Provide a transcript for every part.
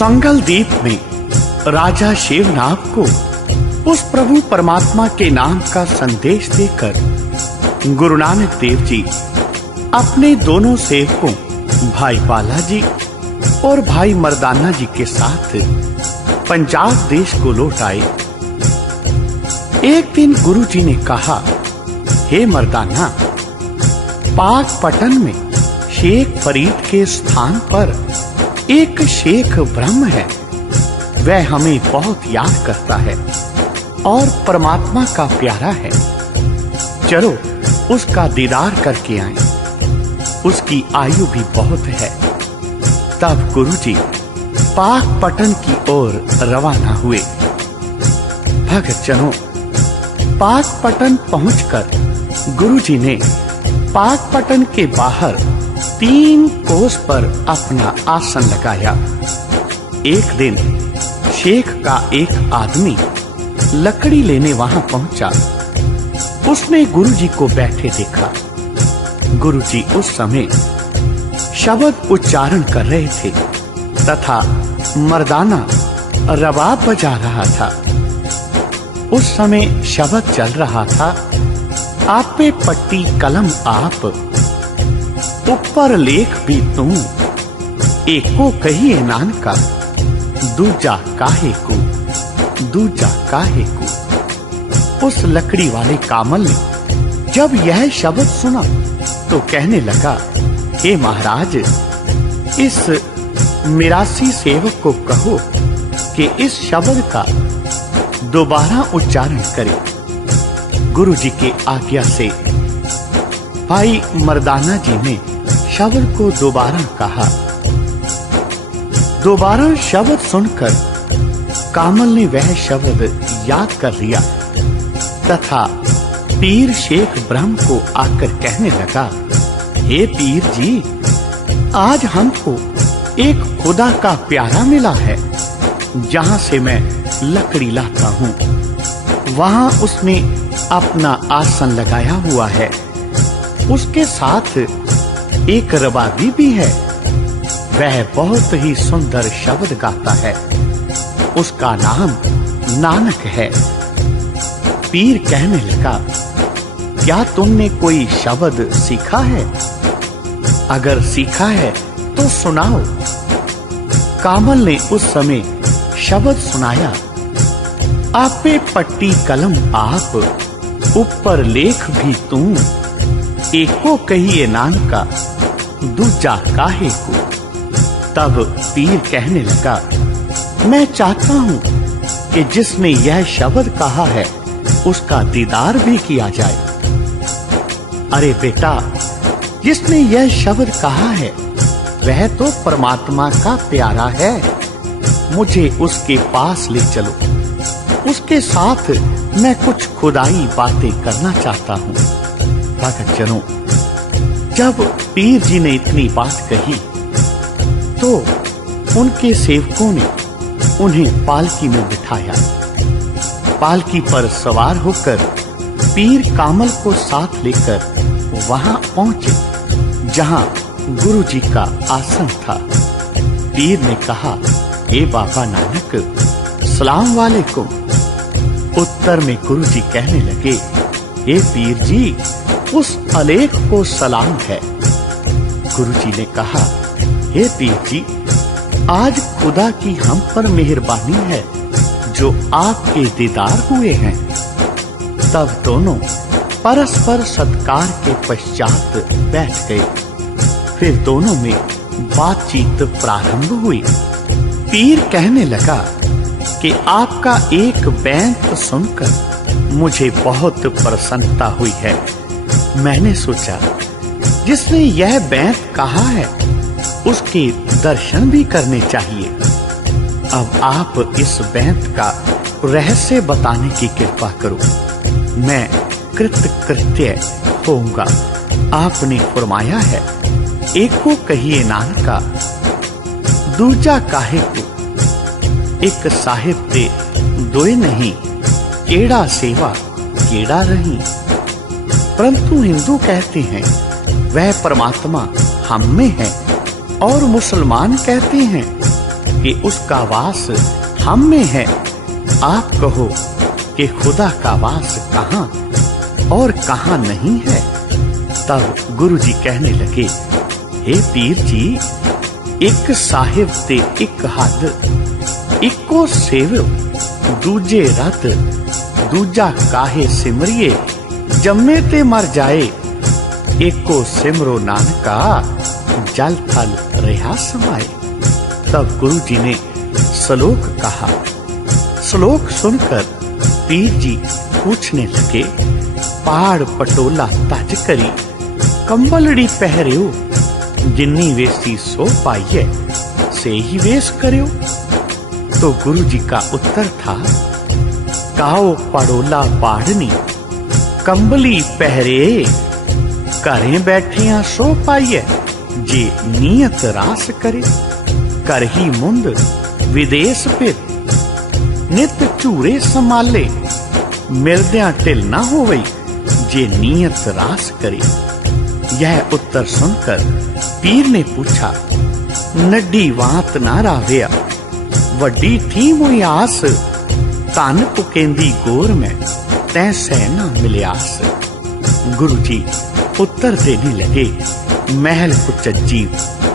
संगल द्वीप में राजा शिवनाग को उस प्रभु परमात्मा के नाम का संदेश देकर गुरु नानक देव जी अपने दोनों सेवकों भाई बालाजी और भाई मर्दाना जी के साथ पंजाब देश को लौट आए। एक दिन गुरु जी ने कहा, हे मर्दाना, पाकपटन में शेख फरीद के स्थान पर एक शेख ब्रह्म है। वह हमें बहुत याद करता है और परमात्मा का प्यारा है। चलो उसका दीदार करके आएं। उसकी आयु भी बहुत है। तब गुरुजी पाकपटन की ओर रवाना हुए। भक्तजनों, पाकपटन पहुंचकर गुरुजी ने पाकपटन के बाहर 3 कोस पर अपना आसन लगाया। एक दिन शेख का एक आदमी लकड़ी लेने वहां पहुंचा। उसने गुरुजी को बैठे देखा। गुरुजी उस समय शब्द उच्चारण कर रहे थे तथा मर्दाना रबाब बजा रहा था। उस समय शब्द चल रहा था, आपे पट्टी कलम आप, ऊपर लेख भी तू, एको कहिए नानका, दूजा काहे को, दूजा काहे को। उस लकड़ी वाले कामल ने जब यह शब्द सुना तो कहने लगा, हे महाराज, इस मिरासी सेवक को कहो कि इस शब्द का दोबारा उच्चारण करे। गुरुजी के आज्ञा से भाई मर्दाना जी ने शब्द को दोबारा कहा। दोबारा शब्द सुनकर कामल ने वह शब्द याद कर लिया तथा पीर शेख ब्रह्म को आकर कहने लगा, हे पीर जी, आज हमको एक खुदा का प्यारा मिला है। जहां से मैं लकड़ी लाता हूं वहां उसने अपना आसन लगाया हुआ है। उसके साथ एक रबाबी भी है। वह बहुत ही सुंदर शब्द गाता है। उसका नाम नानक है। पीर कहने लगा, क्या तुमने कोई शब्द सीखा है? अगर सीखा है तो सुनाओ। कामल ने उस समय शब्द सुनाया, आपे पट्टी कलम आप, ऊपर लेख भी तू, एको कहिए नानका, दूजा काहे को। तब पीर कहने लगा, मैं चाहता हूं कि जिसने यह शब्द कहा है उसका दीदार भी किया जाए। अरे बेटा, जिसने यह शब्द कहा है वह तो परमात्मा का प्यारा है। मुझे उसके पास ले चलो। उसके साथ मैं कुछ खुदाई बातें करना चाहता हूँ। भक्तजनों, जब पीर जी ने इतनी बात कही तो उनके सेवकों ने उन्हें पालकी में बिठाया। पालकी पर सवार होकर पीर कामल को साथ लेकर वहां पहुंचे जहां गुरु जी का आसन था। पीर ने कहा, हे बाबा नानक, सलाम वालेकुम। उत्तर में गुरु जी कहने लगे, हे पीर जी, उस अलेख को सलाम है। गुरु जी ने कहा, हे पीर जी, आज खुदा की हम पर मेहरबानी है जो आपके दीदार हुए हैं। तब दोनों परस्पर सत्कार के पश्चात बैठ गए। फिर दोनों में बातचीत प्रारंभ हुई। पीर कहने लगा कि आपका एक बैंत सुनकर मुझे बहुत प्रसन्नता हुई है। मैंने सोचा जिसने यह बैंत कहा है उसके दर्शन भी करने चाहिए। अब आप इस बैंत का रहस्य बताने की कृपा करो। मैं कृतकृत्य होऊंगा। आपने फरमाया है, एको कहिए नानका, दूजा काहे को। एक साहिब ते दोए नहीं, केड़ा सेवा केड़ा रही। परंतु हिंदू कहते हैं वह परमात्मा हम में है और मुसलमान कहते हैं कि उसका वास हम में है। आप कहो कि खुदा का वास कहाँ और कहाँ नहीं है। तब गुरुजी कहने लगे, हे पीर जी, एक साहिब ते एक हद, इको सेवो दूजे रत, दूजा काहे सिमरिए, जम्मे ते मर जाए, एको सिमरो नानका, जल थल रहा समाए। तब गुरुजी ने श्लोक कहा। श्लोक सुनकर पीर जी पूछने लगे, पहाड़ पटोला तज करी, कंबलड़ी पहरियो, जिन्नी वेसी सो पाइए, से ही वेश करियो। तो गुरुजी का उत्तर था, काओ पड़ोला पाड़नी, कंबली पहरे, करें बैठिया सो पाइए, जे नियत रास करे, कर ही मुंद विदेश फिर, नित चूरे संभाले, मिलद्या टिल ना होवई, जे नियत रास करे। यह उत्तर सुनकर पीर ने पूछा, नड्डी वात ना राविया, वड्डी थी मुई आस, तन पुकेंदी गोर में, तै सह ना मिलियास। गुरुजी उत्तर देने लगे, महल कुचज्जी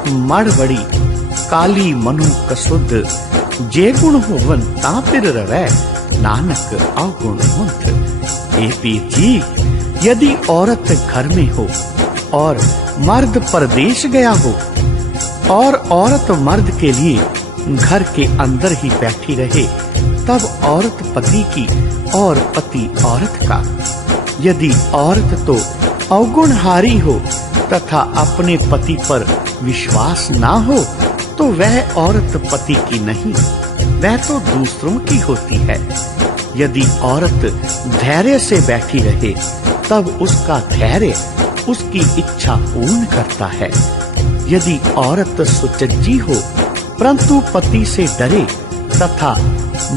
मड़ बड़ी, काली मनु कसुद्ध, जे गुण होवन ता फिर रवै, नानक अवगुण मुंथ। हे पीर जी, यदि औरत घर में हो और मर्द परदेश गया हो, और औरत मर्द के लिए घर के अंदर ही बैठी रहे, तब औरत पति की और पति औरत का। यदि औरत तो अवगुणहारी हो तथा अपने पति पर विश्वास ना हो, तो वह औरत पति की नहीं, वह तो दूसरों की होती है। यदि औरत धैर्य से बैठी रहे, तब उसका धैर्य उसकी इच्छा पूर्ण करता है। यदि औरत सुचज्जी हो परंतु पति से डरे तथा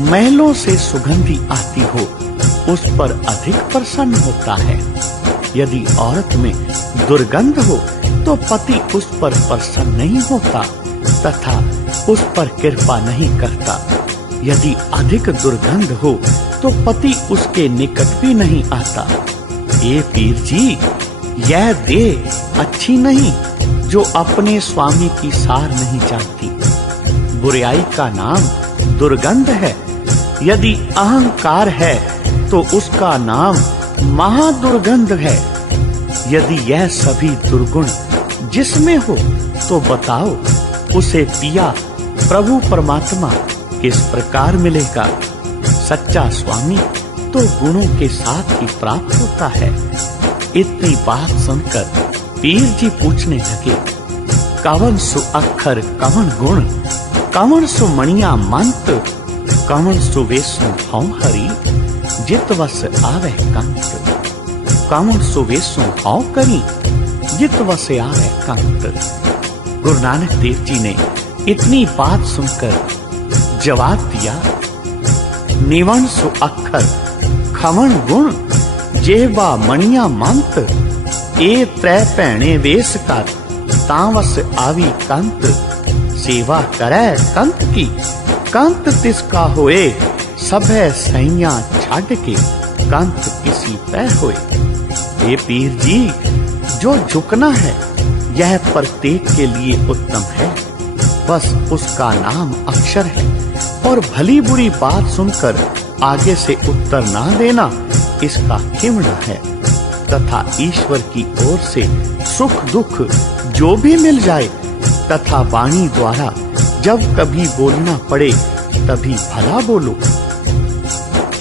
महलों से सुगंधी आती हो, उस पर अधिक प्रसन्न होता है। यदि औरत में दुर्गंध हो तो पति उस पर प्रसन्न नहीं होता तथा उस पर कृपा नहीं करता। यदि अधिक दुर्गंध हो तो पति उसके निकट भी नहीं आता। ये पीर जी, यह देह अच्छी नहीं जो अपने स्वामी की सार नहीं जानती। बुराई का नाम दुर्गंध है। यदि अहंकार है तो उसका नाम महादुर्गंध है। यदि यह सभी दुर्गुण जिसमें हो तो बताओ, उसे पिया प्रभु परमात्मा किस प्रकार मिलेगा। सच्चा स्वामी तो गुणों के साथ ही प्राप्त होता है। इतनी बात सुनकर पीर जी पूछने लगे, कवन सु अक्षर कवन गुण, कवन सु मणिया मंत्र, कवन सु वेसु हौ हरि, जित वस आवे कंत, कवन सु वेसु हौ करी, जित वस आवे कंत। गुरु नानक देव जी ने इतनी बात सुनकर जवाब दिया, निवन सु अक्षर खवन गुण, जेवा मणिया मंत, ए त्रै भैणे वेस कर, तावस आवी कंत, सेवा करे कंत की, कंत तिसका होए, सभे सैया छाड़ के, कंत किसी पै होए। हे पीर जी, जो झुकना है यह प्रत्येक के लिए उत्तम है, बस उसका नाम अक्षर है। और भली बुरी बात सुनकर आगे से उत्तर ना देना इसका हिमड़ा है। तथा ईश्वर की ओर से सुख दुख जो भी मिल जाए तथा वाणी द्वारा जब कभी बोलना पड़े तभी भला बोलो,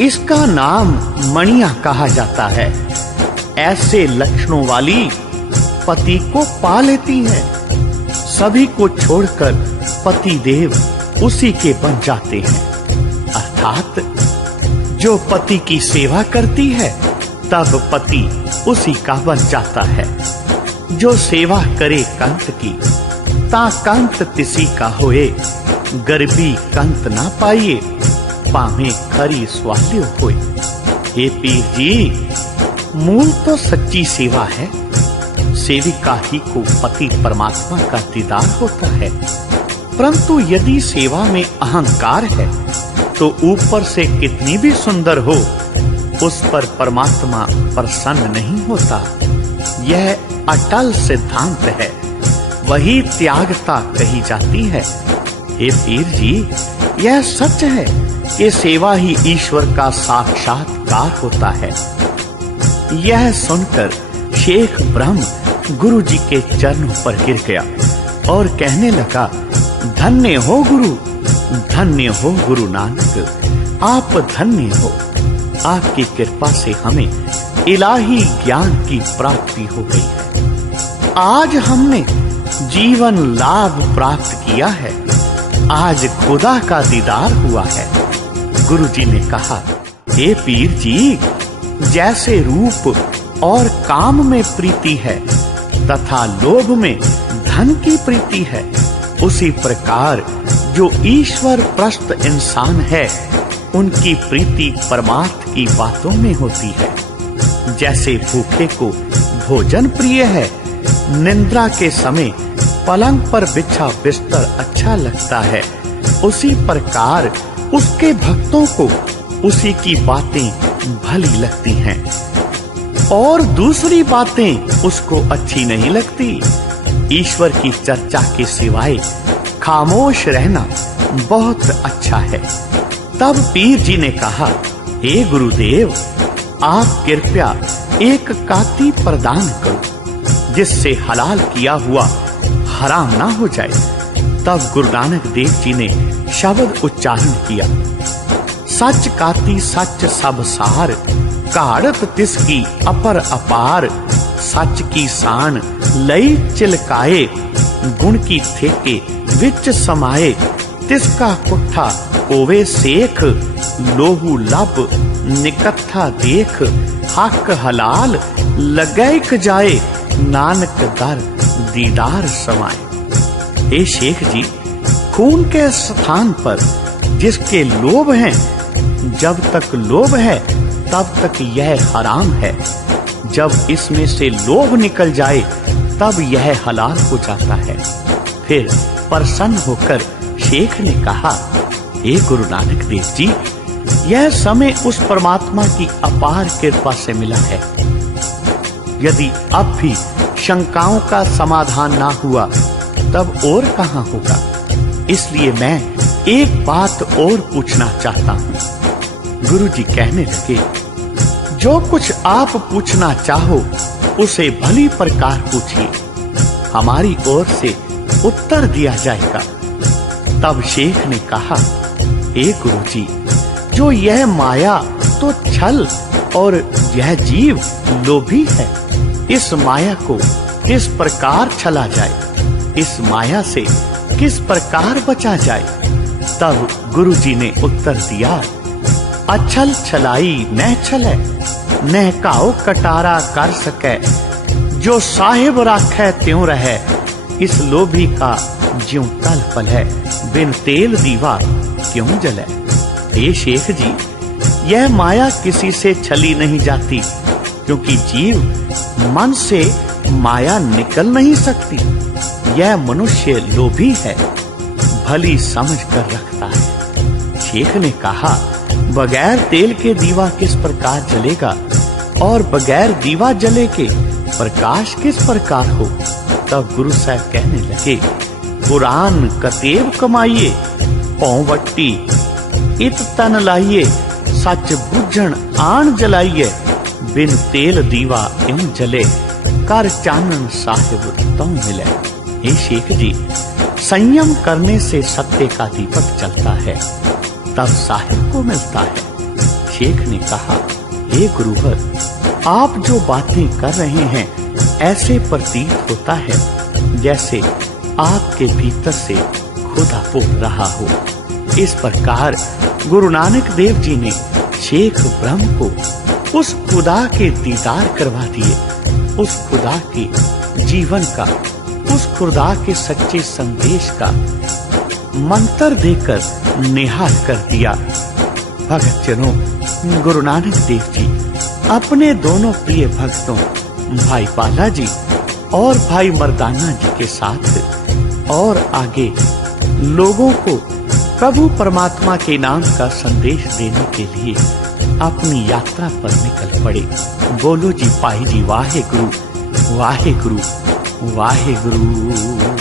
इसका नाम मणिया कहा जाता है। ऐसे लक्षणों वाली पति को पा लेती है। सभी को छोड़कर पति देव उसी के बन जाते हैं। अर्थात जो पति की सेवा करती है तब पति उसी का बन जाता है। जो सेवा करे कंत की, ता कंत तिसी का होए, गरीबी कंत ना पाइए, पामे खरी स्वाल्यो होए। हे पीर जी, मूल तो सच्ची सेवा है। सेविका ही को पति परमात्मा का दीदार होता है। परंतु यदि सेवा में अहंकार है तो ऊपर से कितनी भी सुंदर हो, उस पर परमात्मा प्रसन्न नहीं होता। यह अटल सिद्धांत है, वही त्यागता कही जाती है। हे पीर जी, यह सच है कि सेवा ही ईश्वर का साक्षात्कार होता है। यह सुनकर शेख ब्रह्म गुरु जी के चरणों पर गिर गया और कहने लगा, धन्य हो गुरु, धन्य हो गुरु नानक, आप धन्य हो। आपकी कृपा से हमें इलाही ज्ञान की प्राप्ति हो गई है। आज हमने जीवन लाभ प्राप्त किया है, आज खुदा का दीदार हुआ है। गुरु जी ने कहा, हे पीर जी, जैसे रूप और काम में प्रीति है तथा लोभ में धन की प्रीति है, उसी प्रकार जो ईश्वर प्रस्त इंसान है, उनकी प्रीति परमार्थ की बातों में होती है। जैसे भूखे को भोजन प्रिय है, निद्रा के समय पलंग पर बिछा बिस्तर अच्छा लगता है, उसी प्रकार उसके भक्तों को उसी की बातें भली लगती हैं और दूसरी बातें उसको अच्छी नहीं लगती। ईश्वर की चर्चा के सिवाय खामोश रहना बहुत अच्छा है। तब पीर जी ने कहा, हे गुरुदेव, आप कृपया एक काती प्रदान करो जिससे हलाल किया हुआ हराम ना हो जाए। तब गुरु नानक देव जी ने शब्द उच्चारण किया, सच काती सच सब सार, काढ़त तिसकी अपर अपार, सच की सान लई चिलकाए, गुण की ठेके विच समाए, तिसका पुट्ठा ओवे सेख, लोहू लब निकत्था देख, हक हलाल लगैक जाए, नानक दर दीदार समाए। हे शेख जी, खून के स्थान पर जिसके लोभ हैं, जब तक लोभ है तब तक यह हराम है, जब इसमें से लोभ निकल जाए तब यह हलाल हो जाता है। फिर प्रसन्न होकर शेख ने कहा, हे गुरु नानक देव जी, यह समय उस परमात्मा की अपार कृपा से मिला है। यदि अब भी शंकाओं का समाधान ना हुआ तब और कहां होगा। इसलिए मैं एक बात और पूछना चाहता हूं। गुरु जी कहने लगे, जो कुछ आप पूछना चाहो उसे भली प्रकार पूछिए, हमारी ओर से उत्तर दिया जाएगा। तब शेख ने कहा, हे गुरु जी, जो यह माया तो छल और यह जीव लोभी है, इस माया को किस प्रकार छला जाए, इस माया से किस प्रकार बचा जाए। तब गुरु जी ने उत्तर दिया, अछल छलाई न छलै, न काओ कटारा कर सकै, जो साहिब राखै त्यों रहै, इस लोभी का ज्यों तल पल है, बिन तेल दीवा क्यों जलै। हे शेख जी, यह माया किसी से छली नहीं जाती, क्योंकि जीव मन से माया निकल नहीं सकती। यह मनुष्य लोभी है, भली समझ कर रखता है। शेख ने कहा, बगैर तेल के दीवा किस प्रकार जलेगा और बगैर दीवा जले के प्रकाश किस प्रकार हो। तब गुरु साहब कहने लगे, कुरान कतेब कमाइए, पौवट्टी इत तन लाइए, सच बुझण आन जलाइए, बिन तेल दीवा यूं जले, कर चानन साहिब तुम मिले। हे शेख जी, संयम करने से सत्य का दीपक जलता है, तब साहिब को मिलता है। शेख ने कहा, हे गुरुवर, आप जो बातें कर रहे हैं ऐसे प्रतीत होता है जैसे आपके भीतर से खुदा बोल रहा हो। इस प्रकार गुरु नानक देव जी ने शेख ब्रह्म को उस खुदा के दीदार करवा दिए, उस खुदा के जीवन का, उस खुदा के सच्चे संदेश का मंत्र देकर निहाल कर दिया। भगत जनों, गुरु नानक देव जी अपने दोनों प्रिय भक्तों भाई पाला जी और भाई मर्दाना जी के साथ और आगे लोगों को प्रभु परमात्मा के नाम का संदेश देने के लिए अपनी यात्रा पर निकल पड़े। बोलो जी पाई जी वाहे गुरु वाहे गुरु वाहे गुरु।